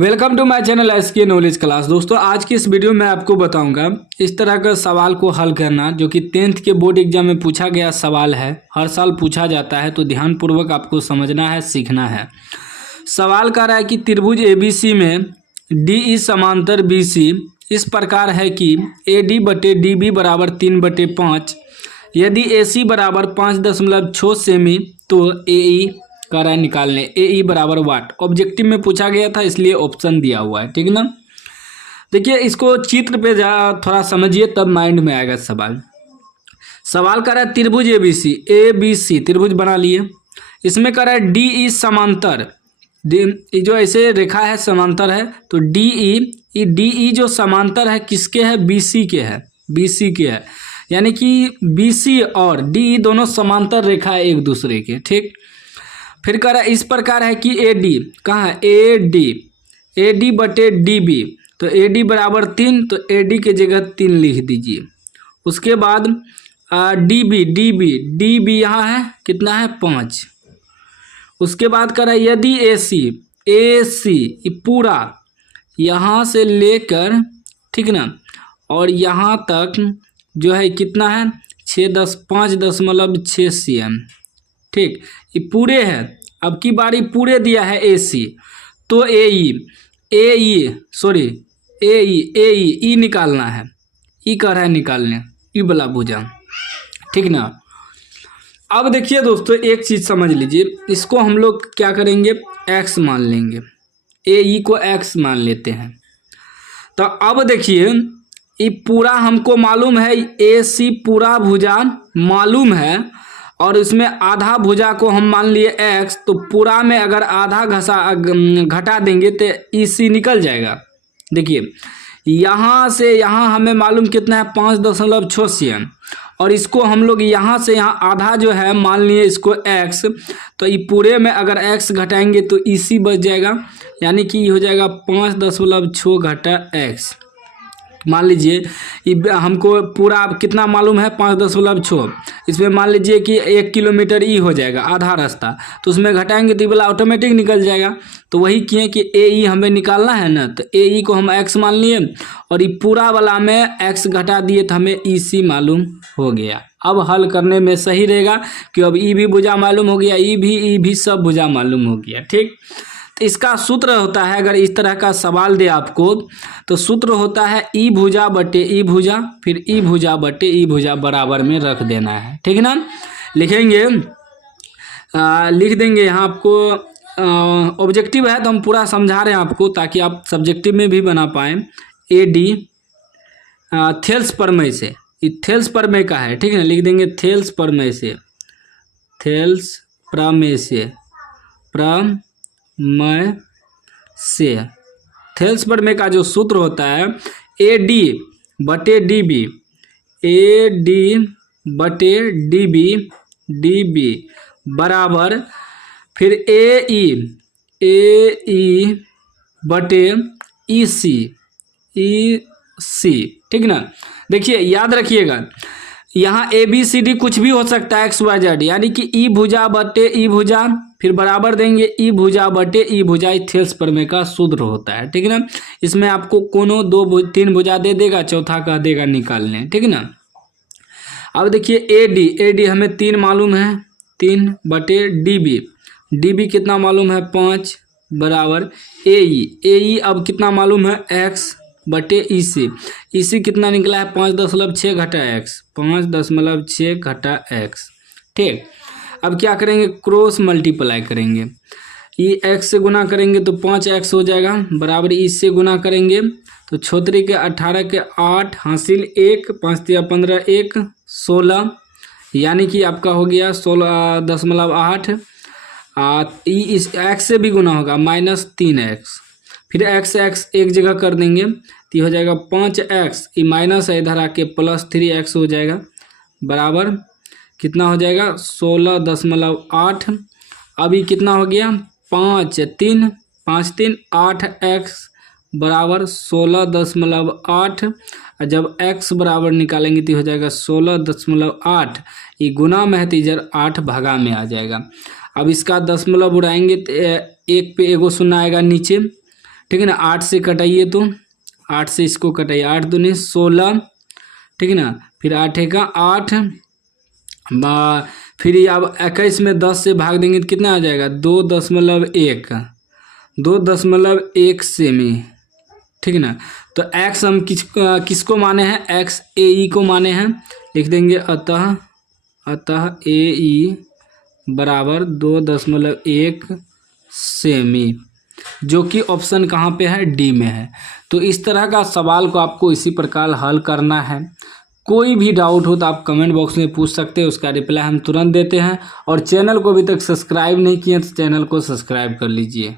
Welcome to my channel SK knowledge class. दोस्तों आज की इस वीडियो में आपको बताऊंगा इस तरह का सवाल को हल करना जो कि 10th के बोर्ड एग्जाम में पूछा गया सवाल है। हर साल पूछा जाता है, तो ध्यानपूर्वक आपको समझना है, सीखना है। सवाल कह रहा है कि त्रिभुज एबीसी में डीई समांतर बीसी इस प्रकार है कि एडी बटे डीबी बराबर 3/5। यदि एसी बराबर 5.6 सेमी तो एई कह रहा है निकालने। एई बराबर वाट ऑब्जेक्टिव में पूछा गया था, इसलिए ऑप्शन दिया हुआ है। ठीक ना, देखिए इसको चित्र पे थोड़ा समझिए, तब माइंड में आएगा सवाल। सवाल कर रहा है त्रिभुज एबीसी त्रिभुज बना लिए। इसमें कर रहा है डीई समांतर, जो ऐसे रेखा है समांतर है, तो डीई जो समांतर है किसके है? बीसी के है। बीसी के है, यानी कि बीसी और डीई दोनों समांतर रेखा है एक दूसरे के। ठीक, फिर कह रहा है इस प्रकार है कि एडी कहाँ है? एडी बटे डीबी, तो एडी बराबर 3, तो एडी के जगह 3 लिख दीजिए। उसके बाद डीबी यहाँ है कितना है? 5। उसके बाद कह रहा है यदि एसी पूरा यहाँ से लेकर, ठीक ना, और यहाँ तक जो है कितना है? 5.6 cm। ठीक, ये पूरे है। अब की बारी पूरे दिया है एसी, तो एई निकालना है। ई कह रहा है निकालने, ई वाला भुजा। ठीक ना, अब देखिए दोस्तों एक चीज समझ लीजिए, इसको हम लोग क्या करेंगे? एक्स मान लेंगे। एई को एक्स मान लेते हैं। तो अब देखिए ये पूरा हमको मालूम है, एसी पूरा भुजा मालूम है, और इसमें आधा भुजा को हम मान लिए एक्स, तो पूरा में अगर आधा घटा देंगे तो ईसी निकल जाएगा। देखिए यहाँ से यहाँ हमें मालूम कितना है? 5.6 cm, और इसको हम लोग यहाँ से यहाँ आधा जो है मान लिए इसको एक्स, तो ये पूरे में अगर एक्स घटाएंगे तो ईसी बच जाएगा, यानी कि हो जाएगा 5.6 घटा एक्स। मान लीजिए हमको पूरा कितना मालूम है? 5.6। इसमें मान लीजिए कि 1 किलोमीटर ई हो जाएगा आधा रास्ता, तो उसमें घटाएंगे तो ये वाला ऑटोमेटिक निकल जाएगा। तो वही किए कि एई हमें निकालना है ना, तो एई को हम एक्स मान लिए, और ये पूरा वाला में एक्स घटा दिए तो हमें ईसी मालूम हो गया। अब हल करने में सही रहेगा कि अब ई भी भुजा मालूम हो गया, ई भी सब भुजा मालूम हो गया। ठीक, इसका सूत्र होता है, अगर इस तरह का सवाल दे आपको तो सूत्र होता है ई भुजा बटे ई भुजा, फिर ई भुजा बटे ई भुजा बराबर में रख देना है। ठीक है ना, लिखेंगे लिख देंगे यहाँ आपको। ऑब्जेक्टिव है तो हम पूरा समझा रहे हैं आपको, ताकि आप सब्जेक्टिव में भी बना पाएँ। एडी थेल्स प्रमेय से, ये थेल्स प्रमेय का है। ठीक है, लिख देंगे थेल्स प्रमेय से, थेल्स प्रमेय से, थेल्स प्रमेय का जो सूत्र होता है एडी बटे डीबी, डीबी बराबर फिर एई बटे ईसी। ठीक ना, देखिए याद रखिएगा, यहाँ ABCD कुछ भी हो सकता है XYZ, यानी कि ई भुजा बटे ई भुजा, फिर बराबर देंगे ई भुजा बटे ई भुजा। थेल्स प्रमेय का सूत्र होता है। ठीक है ना, इसमें आपको कोनो 3 भुजा दे देगा, चौथा कह देगा निकालने। ठीक है ना, अब देखिए एडी हमें 3 मालूम है, 3 बटे डीबी कितना मालूम है? 5 बराबर एई अब कितना मालूम है? एक्स बटे ईसी कितना निकला है? 5.6 घटा एक्स, 5.6 घटा एक्स। ठीक, अब क्या करेंगे? क्रॉस मल्टीप्लाई करेंगे। ई एक्स से गुना करेंगे तो 5x हो जाएगा, बराबर ई से गुना करेंगे तो 6 के 18 के 8 हासिल 1, 5 या 15 1 16, यानी कि आपका हो गया 16.8। ई इस एक्स से भी गुना होगा -3x, फिर x एक जगह कर देंगे तो हो जाएगा 5x, ये माइनस है, इधर आके +3x हो जाएगा, बराबर कितना हो जाएगा? 16.8। अभी कितना हो गया? 5 3 8x बराबर 16.8। जब x बराबर निकालेंगे तो हो जाएगा 16.8, ये गुना में है तो इधर 8 भागा में आ जाएगा। अब इसका दशमलव उड़ाएंगे तो 1 पे एगो शून्य आएगा नीचे, ठीक है ना। 8 से कटाइए तो 8 से इसको कटाइए, 8 दूनी 16, ठीक है ना। फिर 8 का 8 फिर ये अब 21 में 10 से भाग देंगे तो कितना आ जाएगा 2.1, 2.1 सेमी, ठीक है ना। तो x हम किसको माने हैं, x ए ई को माने हैं, लिख देंगे अतः ए ई बराबर 2.1 सेमी, जो कि ऑप्शन कहाँ पे है, डी में है। तो इस तरह का सवाल को आपको इसी प्रकार हल करना है। कोई भी डाउट हो तो आप कमेंट बॉक्स में पूछ सकते हैं, उसका रिप्लाई हम तुरंत देते हैं। और चैनल को अभी तक सब्सक्राइब नहीं किए तो चैनल को सब्सक्राइब कर लीजिए।